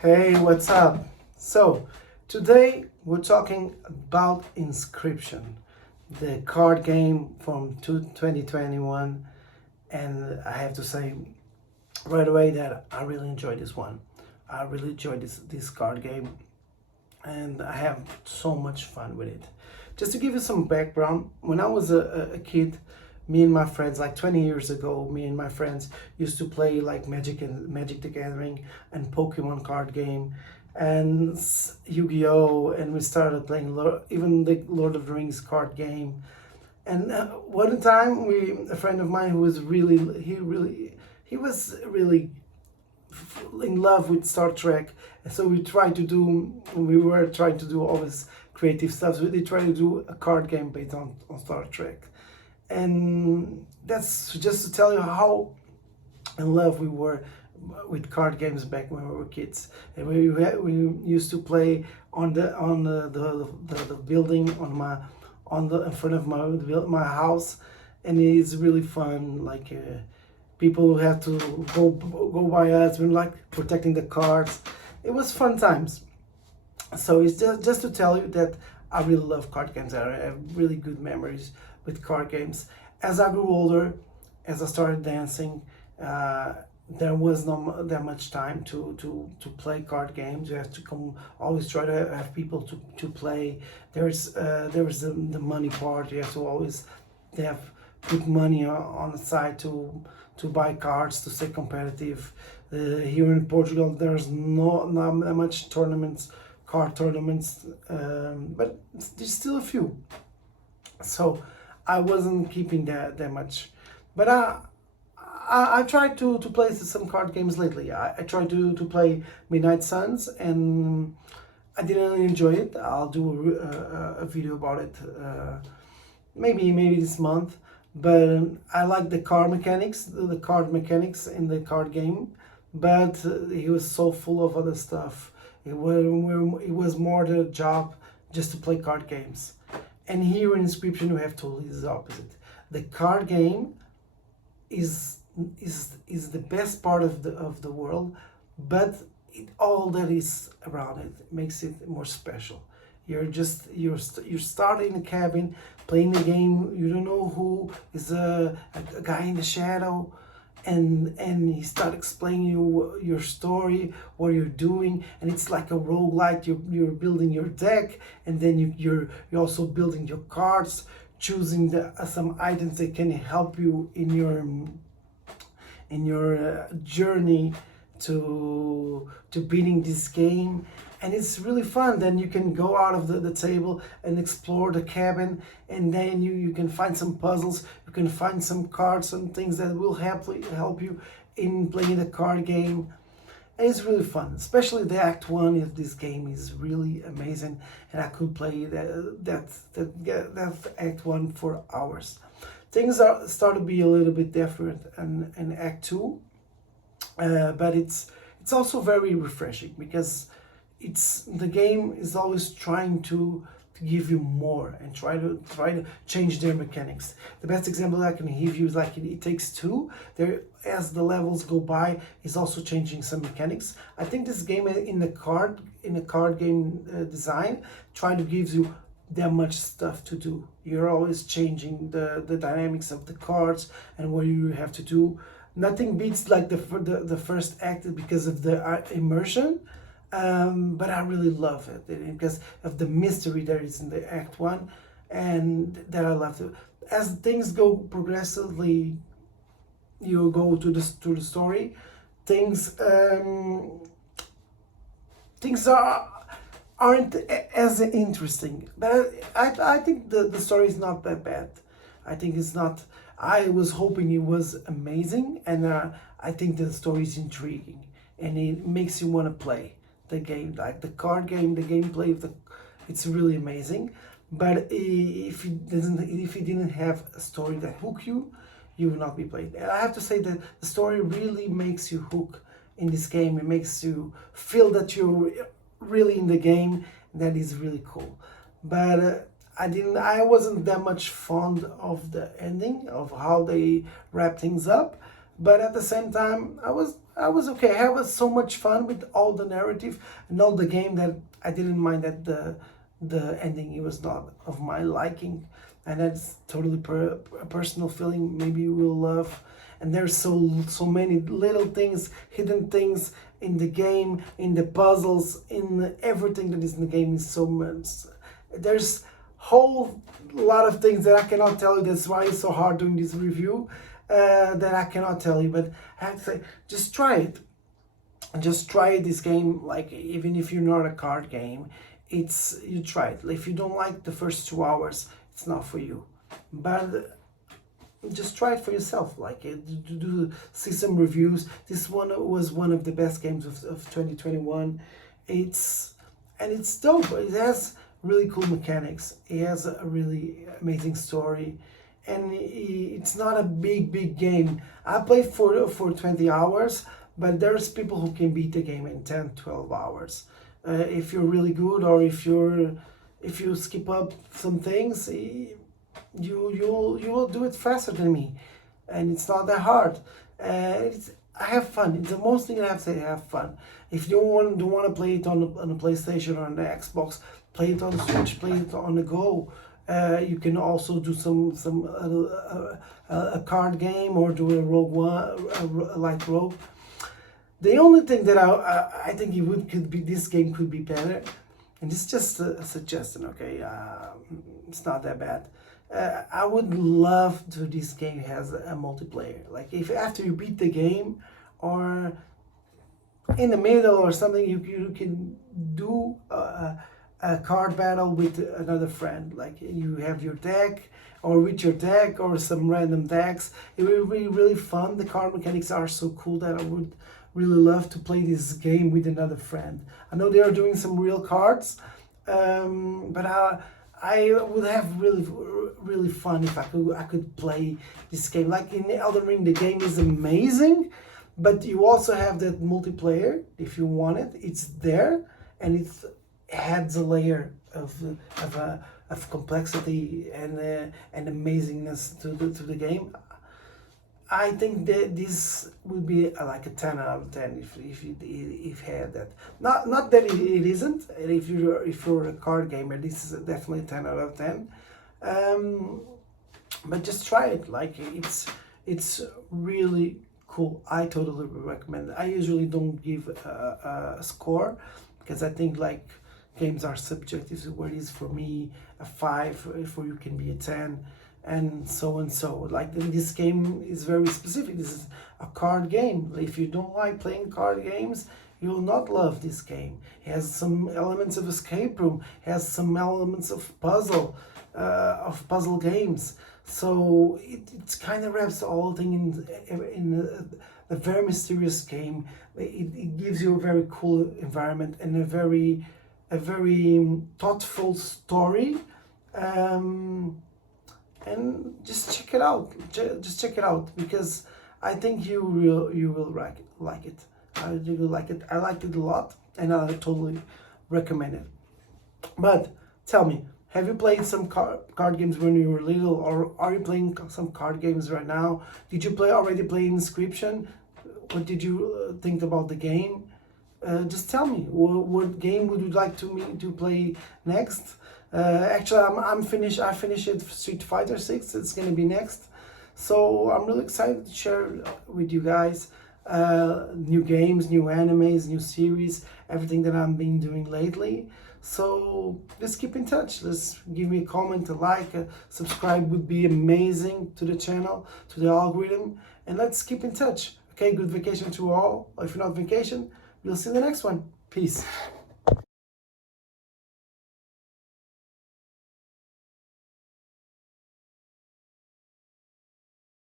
Hey, what's up? So, today we're talking about Inscryption, the card game from 2021, and I have to say right away that I really enjoyed this one. I really enjoyed this card game, and I have so much fun with it. Just to give you some background, when I was a kid, me and my friends, like 20 years ago, me and my friends used to play like Magic the Gathering and Pokemon card game and Yu-Gi-Oh! And we started playing even the Lord of the Rings card game. And one time, a friend of mine who was he was really in love with Star Trek, and so we were trying to do all this creative stuff. So they tried to do a card game based on Star Trek, and that's just to tell you how in love we were with card games back when we were kids. And we used to play on the building on the in front of my house, and it's really fun. Like people who have to go by us, we're like protecting the cards. It was fun times. So it's just to tell you that I really love card games. I have really good memories with card games. As I grew older, as I started dancing, there was not that much time to play card games. You have to come always try to have people to play. There was the money part. You have to always have put money on the side to buy cards to stay competitive. Here in Portugal, there's not that much card tournaments, but there's still a few. So I wasn't keeping that much, but I tried to play some card games lately. I tried to play Midnight Suns, and I didn't really enjoy it. I'll do a video about it maybe this month. But I like the card mechanics in the card game. But he was so full of other stuff. It was more the job just to play card games. And here in Inscryption we have totally the opposite. The card game is the best part of the world, but all that is around it makes it more special. You're starting in a cabin playing the game. You don't know who is a guy in the shadow, and he start explaining you your story, what you're doing, and it's like a roguelite. You're building your deck, and then you're also building your cards, choosing some items that can help you in your journey to beating this game. And it's really fun. Then you can go out of the table and explore the cabin, and then you can find some puzzles, you can find some cards, some things that will help you in playing the card game. And it's really fun, especially the act one of this game is really amazing, and I could play that act one for hours. Things start to be a little bit different in act two, but it's also very refreshing because it's the game is always trying to give you more and try to change their mechanics. The best example I can give you is like It Takes Two. There, as the levels go by, is also changing some mechanics. I think this game in the card game design try to give you that much stuff to do. You're always changing the dynamics of the cards and what you have to do. Nothing beats like the first act because of the immersion. But I really love it because of the mystery that is in the act one, and that I love it. As things go progressively, you go to the story. Things things aren't as interesting, but I think the story is not that bad. I think it's not. I was hoping it was amazing, and I think the story is intriguing, and it makes you want to play the game, like the card game, the gameplay of it's really amazing. But if it didn't have a story that hook you, you will not be playing. And I have to say that the story really makes you hook in this game. It makes you feel that you're really in the game. That is really cool. But I wasn't that much fond of the ending of how they wrap things up. but at the same time, I was okay. I had so much fun with all the narrative and all the game that I didn't mind that the ending, it was not of my liking, and that's totally a personal feeling. Maybe you will love. And there's so many little things, hidden things in the game, in the puzzles, in everything that is in the game is so much. There's whole lot of things that I cannot tell you. That's why it's so hard doing this review. That I cannot tell you, but I have to say, just try it. Just try this game. Like, even if you're not a card game, you try it. If you don't like the first 2 hours, it's not for you. But just try it for yourself. Like, see some reviews. This one was one of the best games of 2021. It's dope. It has really cool mechanics. It has a really amazing story, and it's not a big game. I played for 20 hours, but there's people who can beat the game in 10, 12 hours. If you're really good, or if you skip up some things, you will do it faster than me, and it's not that hard. I have fun. It's the most thing I have to say. I have fun. If you don't want to play it on a PlayStation or on the Xbox, play it on the Switch, play it on the Go. You can also do a card game, or do a Rogue One, a light Rogue. The only thing that I think this game could be better, and this is just a suggestion, okay? It's not that bad. I would love to this game has a multiplayer. Like, if after you beat the game, or in the middle or something, you can do a card battle with another friend. Like, you have your deck, or with your deck, or some random decks. It will be really fun. The card mechanics are so cool that I would really love to play this game with another friend. I know they are doing some real cards, but I would have really fun if I could play this game. Like in Elden Ring, the game is amazing, but you also have that multiplayer. If you want it, it's there, and it adds a layer of complexity and amazingness to the game. I think that this would be like a 10 out of 10 if you had that. Not that it isn't. If you're a card gamer, this is definitely a 10 out of 10. But just try it. Like, it's really cool. I totally recommend it. I usually don't give a score, because I think, like, games are subjective. So where it is for me a 5, for you can be a 10. And so. Like, this game is very specific. This is a card game. If you don't like playing card games, you will not love this game. It has some elements of escape room. It has some elements of puzzle games. So it kind of wraps the whole thing in a very mysterious game. It gives you a very cool environment and a very thoughtful story. And just check it out. Just check it out, because I think you will like it. I really like it. I liked it a lot, and I totally recommend it. But tell me, have you played some card games when you were little, or are you playing some card games right now? Did you already play Inscryption? What did you think about the game? Just tell me, what game would you like to play next? Actually, I'm finished. I finished it, Street Fighter 6. It's gonna be next, so I'm really excited to share with you guys new games, new animes, new series, everything that I've been doing lately. So let's keep in touch. Let's give me a comment, a like, subscribe would be amazing to the channel, to the algorithm, and let's keep in touch. Okay, good vacation to all. Or if you're not vacation, we'll see you in the next one. Peace.